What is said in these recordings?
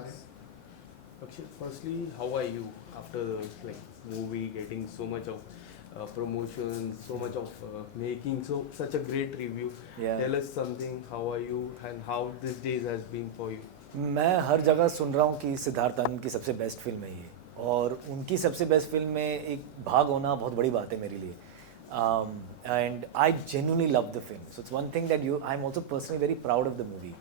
Yes. Akshay, firstly, how are you after the movie getting so much of promotion, so much of making such a great review? Yeah. Tell us something. How are you and how this days has been for you? मैं हर जगह सुन रहा हूँ कि सिद्धार्थ आनंद की सबसे best film है ये, और उनकी सबसे बेस्ट फिल्म में एक भाग होना बहुत बड़ी बात है मेरे लिए. And I genuinely love the film, so it's one thing that you I am also personally very proud of the movie.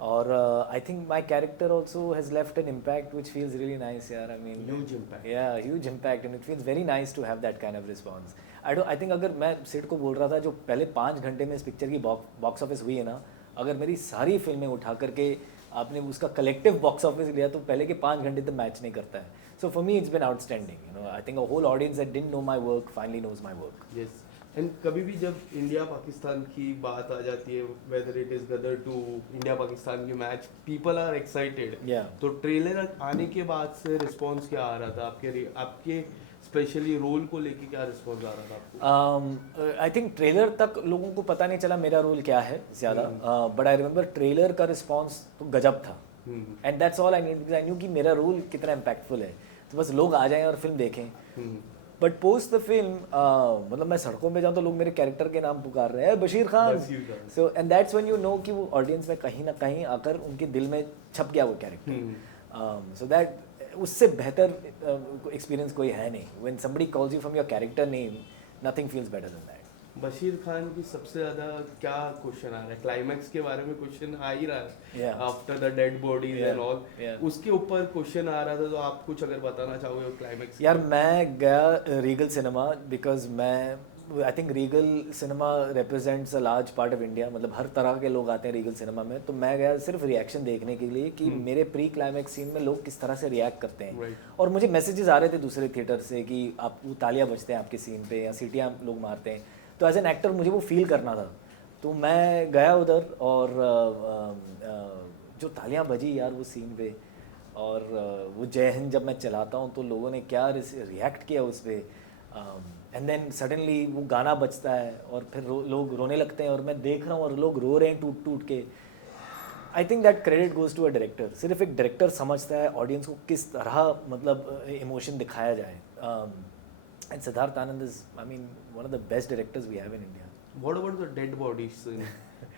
और I think my character also has left an impact which feels really nice यार. I mean Huge impact. Yeah huge impact and it feels very nice to have that kind of response. I think अगर मैं सेठ को बोल रहा था जो पहले 5 घंटे में इस पिक्चर की बॉक्स ऑफिस हुई है ना, अगर मेरी सारी फिल्में उठा करके आपने उसका कलेक्टिव बॉक्स ऑफिस लिया तो पहले के 5 घंटे तो मैच नहीं करता है. So for me it's been outstanding. You know, I think a whole audience that didn't know my work finally knows my work. Yes. And कभी भी जब इंडिया पाकिस्तान की बात आ जाती है, whether it is Gadar two India Pakistan की match, people are excited. Yeah. तो ट्रेलर आने के बाद से रिस्पांस क्या आ रहा था आपके स्पेशली रोल को लेके? क्या रिस्पांस आ रहा था आपको? आई थिंक ट्रेलर तक लोगों को पता नहीं चला मेरा रोल क्या है ज़्यादा, बट आई रिमेंबर ट्रेलर का रिस्पांस तो गजब था. And that's all I need, because I knew कि मेरा रोल कितना इम्पैक्टफुल है. तो बस लोग आ जाएं और फिल्म देखें. बट पोस्ट द फिल्म मतलब मैं सड़कों में जाऊँ तो लोग मेरे कैरेक्टर के नाम पुकार रहे हैं, Bashir Khan. So and that's when you know कि वो ऑडियंस में कहीं ना कहीं आकर उनके दिल में छप गया वो कैरेक्टर. सो दैट उससे बेहतर एक्सपीरियंस कोई है नहीं. When somebody calls you from your character name, nothing feels better than that. Bashir Khan की सबसे ज्यादा क्या क्वेश्चन आ रहा है? क्लाइमैक्स के बारे में क्वेश्चन आ ही रहा है, after the dead bodies and all. उसके ऊपर क्वेश्चन आ रहा था, तो आप कुछ अगर बताना चाहोगे क्लाइमैक्स? यार मैं गया रीगल सिनेमा, बिकॉज मैं I think Regal cinema represents a large part of India. मतलब हर तरह के लोग आते हैं रीगल सिनेमा में. तो मैं गया सिर्फ रिएक्शन देखने के लिए कि मेरे प्री क्लाइमैक्स सीन में लोग किस तरह से रिएक्ट करते हैं. और मुझे मैसेजेस आ रहे थे दूसरे थिएटर से कि आप वो तालियां बजते हैं आपके सीन पे या सीटियां लोग मारते हैं. तो एज एन एक्टर मुझे वो फील करना था. तो मैं गया उधर और जो तालियां बजी यार वो सीन पे, और वो जय हिंद जब मैं चलाता हूँ तो लोगों ने क्या रिएक्ट किया उस पर. एंड देन सडनली वो गाना बजता है और फिर लोग रोने लगते हैं, और मैं देख रहा हूँ और लोग रो रहे हैं टूट टूट के. I think that credit goes to a director. सिर्फ एक डायरेक्टर समझता है ऑडियंस को किस तरह मतलब इमोशन दिखाया जाए. And Siddharth Anand is I mean one of the best directors we have in India. What about the dead bodies?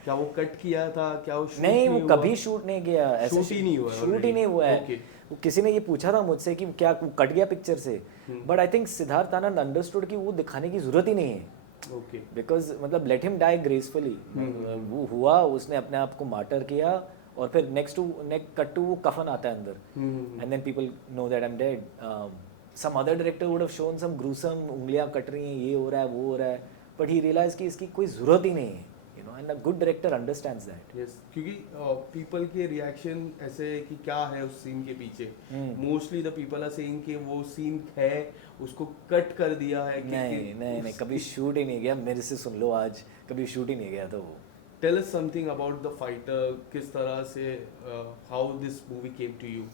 क्या वो कट किया था? क्या वो शूट नहीं, वो हुआ? कभी शूट नहीं किया. ऐसे शूट ही नहीं हुआ. शूट ही नहीं हुआ है. Okay. वो किसी ने ये पूछा था मुझसे कि क्या वो कट गया पिक्चर से, but I think Siddharth Anand understood कि वो दिखाने की जरूरत ही नहीं है. Okay. बिकॉज मतलब लेट हिम डाई ग्रेसफुली. वो हुआ, उसने अपने आप को मार्टर किया, और फिर नेक्स्ट कट टू वो कफन आता है अंदर, and then people know that I am dead. Some other director would have shown some gruesome, उंगलियां कट रही हैं, ये हो रहा है वो हो रहा है, बट ही रियलाइज कि इसकी कोई ज़रूरत ही नहीं है. You know, and a good director understands that. Yes. क्योंकि पीपल के रिएक्शन ऐसे है कि क्या है उस सीन के पीछे. Mostly the people are saying कि वो सीन है, उसको कट कर दिया है. नहीं, कभी शूट ही नहीं गया. मेरे से सुन लो, आज कभी शूट ही नहीं गया. तो वो tell us something about the Fighter. किस तरह से how this movie came to you?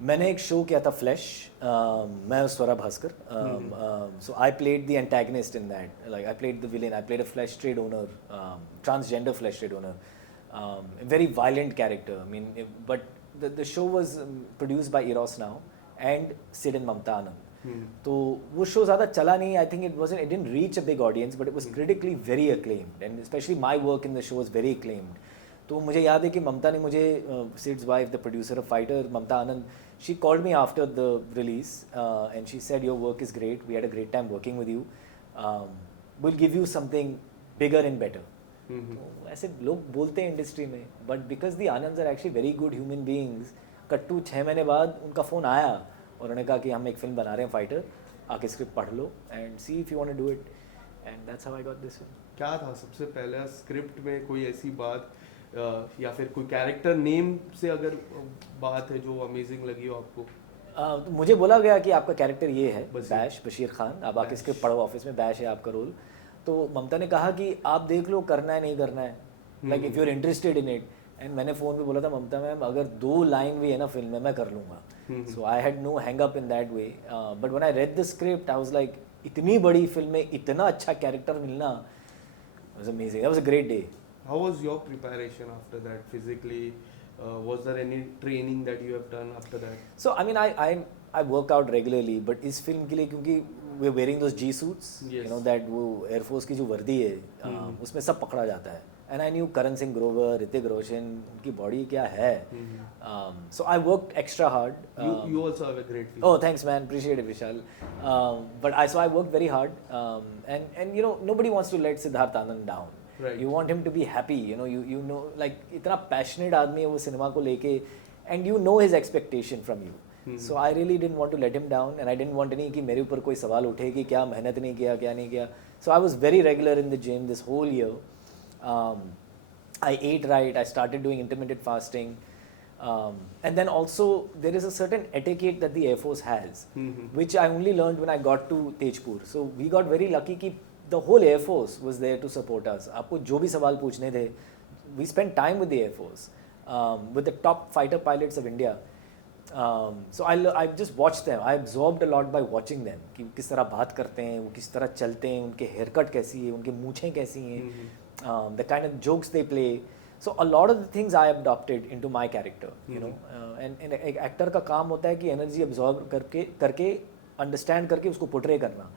मैंने एक शो किया था फ्लैश, मैं और Swara Bhaskar. So I played the antagonist in that. Like I played the villain. I played a flesh trade owner, transgender flesh trade owner, very violent character. I mean, but the show was produced by Eros Now and Sid and Mamta Anand. तो वो show ज़्यादा चला नहीं. I think it didn't reach a big audience, but it was critically very acclaimed, and specially my work in the show was very acclaimed. तो मुझे याद है कि ममता ने मुझे, Sid's wife, the producer of Fighter, Mamta Anand, she called me after the release and she said, your work is great, we had a great time working with you, we'll give you something bigger and better. तो ऐसे लोग बोलते हैं industry में, but because the Anands are actually very good human beings, कट्टू 6 महीने बाद उनका फ़ोन आया और उन्होंने कहा कि हम एक फिल्म बना रहे हैं फाइटर, आके स्क्रिप्ट पढ़ लो and see if you want to do it, and that's how I got this film. क्या था सबसे पहला स्क्रिप्ट में कोई ऐसी बात या फिर कोई कैरेक्टर नेम से अगर बात है जो अमेजिंग लगी हो आपको? तो मुझे बोला गया कि आपका कैरेक्टर ये है, बैश, बशीर खान, आप आके स्क्रिप्ट पढ़ो, ऑफिस में बैश है आपका रोल. तो ममता ने कहा कि आप देख लो करना है नहीं करना है, like if you are interested in it. And मैंने फ़ोन पे बोला था, ममता मैम अगर 2 लाइन भी है ना फिल्म में मैं कर लूँगा. So I had no hang up in that way. But when I read the script I was like, इतनी बड़ी फिल्म में इतना अच्छा कैरेक्टर मिलना was amazing. That was a great day. How was your preparation after that physically? Was there any training that you have done after that? So I mean, I work out regularly, but इस film के लिए क्योंकि we're wearing those G suits, Yes. you know that वो Air Force की जो वर्दी है, उसमें सब पकड़ा जाता है. And I knew Karan Singh Grover, Hrithik Roshan, उनकी body क्या है. So I worked extra hard. You also have a great figure. Oh, thanks, man. Appreciate it, Vishal. So I worked very hard, and you know nobody wants to let Siddharth Anand down. Right. You want him to be happy. You know like इतना passionate आदमी है वो cinema को लेके, and you know his expectation from you. So I really didn't want to let him down, and I didn't want any कि मेरे ऊपर कोई सवाल उठे कि क्या मेहनत नहीं किया क्या नहीं किया. So I was very regular in the gym this whole year. I ate right. I started doing intermittent fasting. And then also there is a certain etiquette that the Air Force has, which I only learned when I got to Tejpur. So we got very lucky कि the whole Air Force was there to support us. आपको जो भी सवाल पूछने थे, we spent time with the Air Force, with the top fighter pilots of India. So I just watched them. I absorbed a lot by watching them कि किस तरह बात करते हैं, वो किस तरह चलते हैं, उनके haircut कैसी है, उनके मूँछें कैसी हैं, the kind of jokes they play. So a lot of the things I adopted into my character, you know. And एक actor का काम होता है कि energy absorb करके understand करके उसको portray करना.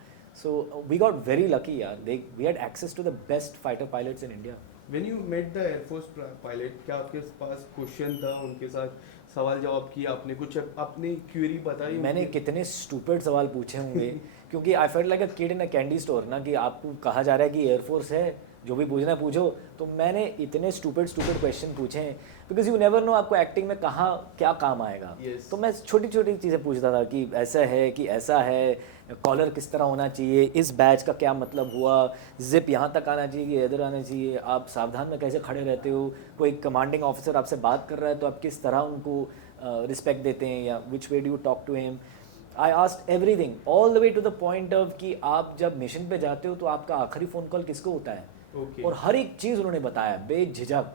So we got very lucky, यार. We had access to the best fighter pilots in India. When you met the Air Force pilot, क्या आपके पास क्वेश्चन था उनके साथ, सवाल जवाब किया आपने, कुछ अपनी क्वेरी बताई? मैंने कितने स्टूपिड सवाल पूछे होंगे क्योंकि I felt like a kid in a candy store ना, कि आपको कहा जा रहा है कि एयरफोर्स है, जो भी पूछना है पूछो. तो मैंने इतने स्टूपिड क्वेश्चन पूछे हैं बिकॉज यू नेवर नो आपको एक्टिंग में कहाँ क्या काम आएगा. Yes. तो मैं छोटी छोटी चीज़ें पूछता था कि ऐसा है कि ऐसा है, कॉलर किस तरह होना चाहिए, इस बैच का क्या मतलब हुआ, जिप यहाँ तक आना चाहिए कि इधर आना चाहिए, आप सावधान में कैसे खड़े रहते हो, कोई कमांडिंग ऑफिसर आपसे बात कर रहा है तो आप किस तरह उनको रिस्पेक्ट देते हैं, या which way do you talk to him. I asked everything all the way to the point of कि आप जब मिशन पे जाते हो तो आपका आखिरी फ़ोन कॉल किसको होता है. Okay. और हर एक चीज़ उन्होंने बताया बेझिझक.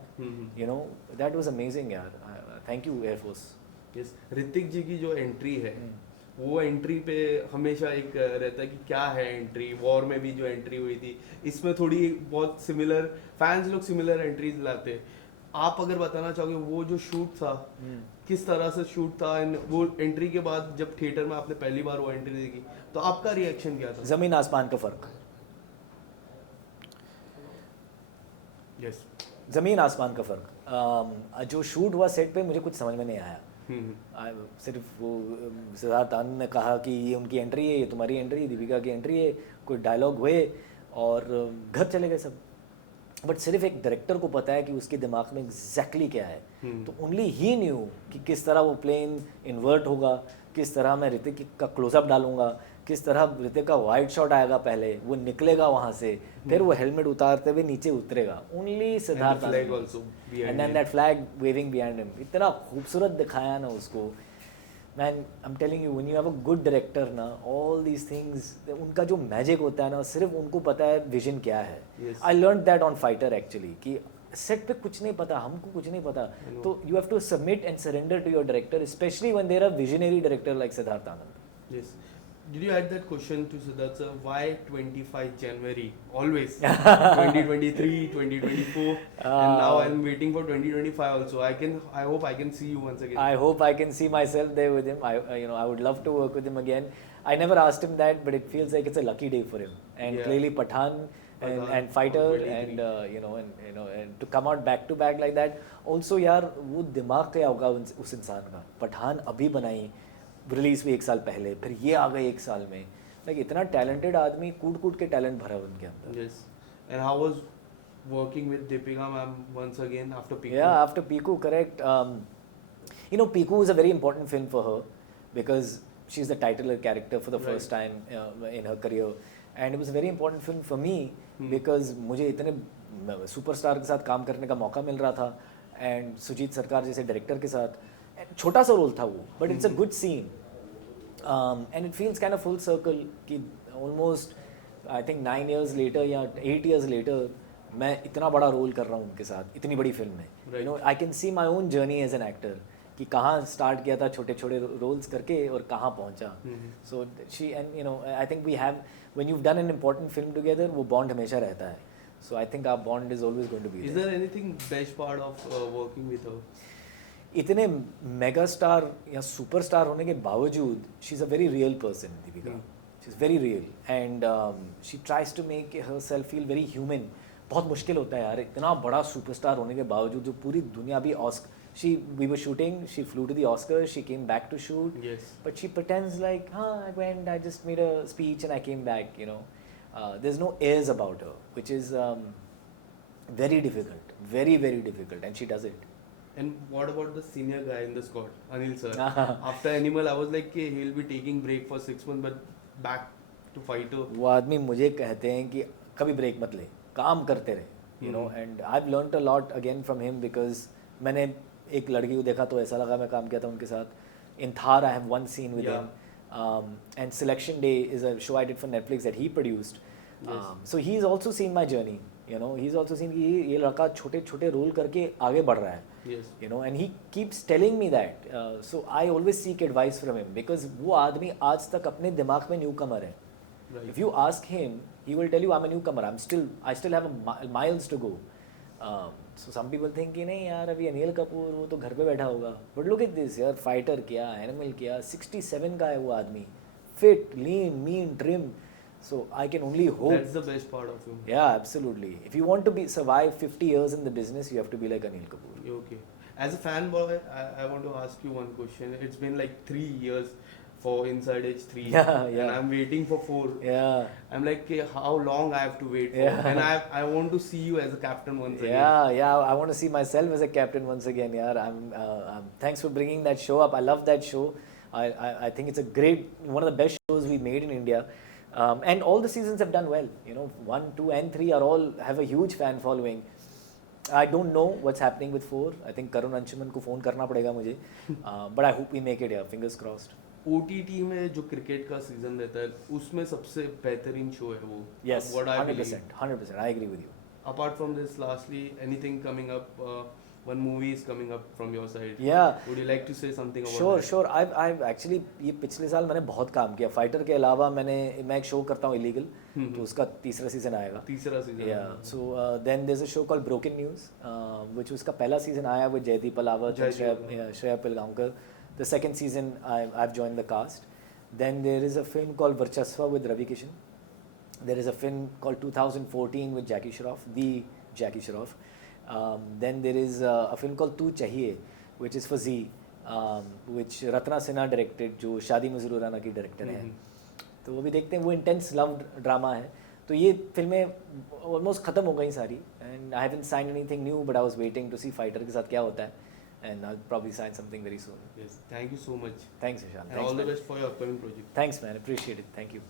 You know that was amazing यार. Thank you Air Force. Yes, Hrithik ji की जो एंट्री है वो एंट्री पे हमेशा एक रहता है कि क्या है एंट्री. वॉर में भी जो एंट्री हुई थी, इसमें थोड़ी बहुत सिमिलर, फैंस लोग सिमिलर एंट्रीज लाते हैं. आप अगर बताना चाहोगे वो जो शूट था किस तरह से शूट था, एंड वो एंट्री के बाद जब थिएटर में आपने पहली बार वो एंट्री देखी तो आपका रिएक्शन क्या था? ज़मीन आसमान का फ़र्क. यस, ज़मीन आसमान का फ़र्क. जो शूट हुआ सेट पे मुझे कुछ समझ में नहीं आया. सिर्फ वो सिद्धार्थ आनंद ने कहा कि ये उनकी एंट्री है, ये तुम्हारी एंट्री है, दीपिका की एंट्री है, कोई डायलॉग हुए और घर चले गए सब. बट सिर्फ एक डायरेक्टर को पता है कि उसके दिमाग में एग्जैक्टली क्या है. तो ओनली ही न्यू कि किस तरह वो प्लेन इन्वर्ट होगा, किस तरह मैं ऋतिक का क्लोजअप डालूंगा, किस तरह ऋतिक का वाइड शॉट आएगा, पहले वो निकलेगा वहाँ से, फिर वो हेलमेट उतारते हुए नीचे उतरेगा. Only Siddharth and then that flag waving behind him. इतना खूबसूरत दिखाया ना उसको. Man I am telling you, when you have a good director ना, ऑल दीज थिंग्स, उनका जो मैजिक होता है ना, सिर्फ उनको पता है विजन क्या है. I learn that on Fighter actually, कि सेट पे कुछ नहीं पता, हमको कुछ नहीं पता. तो you have to submit and surrender to your director, specially when there are visionary director like Siddharth Anand. Yes. Did you add that question to Siddharth sir? Why 25 January? Always. 2023, 2024. And now I'm waiting for 2025 also. I hope I can see you once again. I hope I can see myself there with him. I would love to work with him again. I never asked him that, but it feels like it's a lucky day for him. And clearly Pathan and Fighter and and to come out back to back like that. Also यार वो दिमाग क्या होगा उस इंसान का. पठान अभी बनाई, रिलीज भी 1 साल पहले, फिर ये आ गए 1 साल में. लाइक इतना टैलेंटेड आदमी, कूट के टैलेंट भरा उनके अंदर. Yes. And how was working with Deepika ma'am once again after Piku? Yeah, after Piku, correct. Piku is a very important film for her because she's the titular character for the first time in her career, and it was a very important film for me because मुझे इतने superstar के साथ काम करने का मौका मिल रहा था, एंड सुजीत सरकार जैसे डायरेक्टर के साथ. छोटा सा रोल था वो, but it's a good scene, and it feels kind of full circle कि almost I think 9 years later या 8 years लेटर मैं इतना बड़ा रोल कर रहा हूँ उनके साथ, इतनी बड़ी फिल्म में. You know I can see my own journey as an actor कि कहाँ स्टार्ट किया था छोटे छोटे रोल्स करके और कहाँ पहुँचा. So she and I think we have, when you have done an important film together, वो बॉन्ड हमेशा रहता है. So I think our bond is always going to be. Is there anything best part of working with her? इतने mega star या superstar होने के बावजूद she is a very real person Deepika. She is very real and she tries to make herself feel very human. बहुत मुश्किल होता है यार इतना बड़ा सुपरस्टार होने के बावजूद जो पूरी दुनिया भी we were shooting, she flew to the Oscars, she came back to shoot, Yes. but she pretends like, I went, I just made a speech and I came back, you know. There's no airs about her, which is very difficult, very, very difficult, and she does it. And what about the senior guy in the squad, Anil sir? After Animal, I was like, okay, he'll be taking break for 6 months, but back to Fighter. वो आदमी मुझे कहते हैं कि कभी break मत ले, काम करते रहे, you know. And I've learnt a lot again from him because मैंने एक लड़की को देखा तो ऐसा लगा मैं काम किया था उनके साथ. In Thar, I have one scene with him. And Selection Day is a show I did for Netflix that he produced. Yes. So he's also seen my journey. You know, he's also seen कि ये लड़का छोटे छोटे role करके आगे बढ़ रहा है. Yes. You know, and he keeps telling me that. So I always seek advice from him because वो आदमी आज तक अपने दिमाग में न्यूकमर है. Right. If you ask him, he will tell you I'm a newcomer. I still have miles to go. So some people think कि नहीं यार अभी अनिल कपूर वो तो घर पे बैठा होगा. But look at this यार, फाइटर किया, एनिमल किया, 67 का है वो आदमी, fit, lean, mean, trim. So I can only hope. That's the best part of him. Yeah, absolutely. If you want to survive 50 years in the business, you have to be like Anil Kapoor. Okay. As a fanboy, I want to ask you one question. It's been like 3 years for Inside Edge 3. Yeah. And I'm waiting for 4. Yeah. I'm like, okay, how long I have to wait for? Yeah. And I want to see you as a captain once again. Yeah. I want to see myself as a captain once again. Yeah. Thanks for bringing that show up. I love that show. I think it's one of the best shows we made in India. And all the seasons have done well. You know, 1, 2, and 3 have a huge fan following. I don't know what's happening with 4. I think Karun Anshuman को phone करना पड़ेगा मुझे. But I hope we make it. Yeah, fingers crossed. OTT में जो cricket का season रहता है उसमें सबसे बेहतरीन शो है वो. Yes, What I believe. 100%. I agree with you. Apart from this, lastly, anything coming up? One movie is coming up from your side. Yeah. Would you like to say something about that? Sure. I've actually ये पिछले साल मैंने बहुत काम किया. Fighter के अलावा मैं एक शो करता हूँ इलीगल, तो उसका तीसरा सीजन आएगा. तीसरा season. Yeah. So then there's a show called Broken News, which उसका पहला सीजन आया with Jaideep Alawat and Shreya Pilgaonkar. The second season I've joined the cast. Then there is a film called Varchasva with Ravi Kishan. There is a film called 2014 with Jackie Shroff, the Jackie Shroff. Then there is a film called Tu Chahiye, which is for Z, which Ratna Sinha directed, जो शादी मजरूर राना की director है. तो वो भी देखते हैं. वो इंटेंस लव ड्रामा है. तो ये फिल्में ऑलमोस्ट ख़त्म हो गई सारी. And I haven't signed anything new, but I was waiting to see Fighter के साथ क्या होता है. And I'll probably sign something very soon. Yes. Thank you so much. Thanks, Ishan. And all the best for your upcoming project. Thanks, man. Appreciate it. Thank you.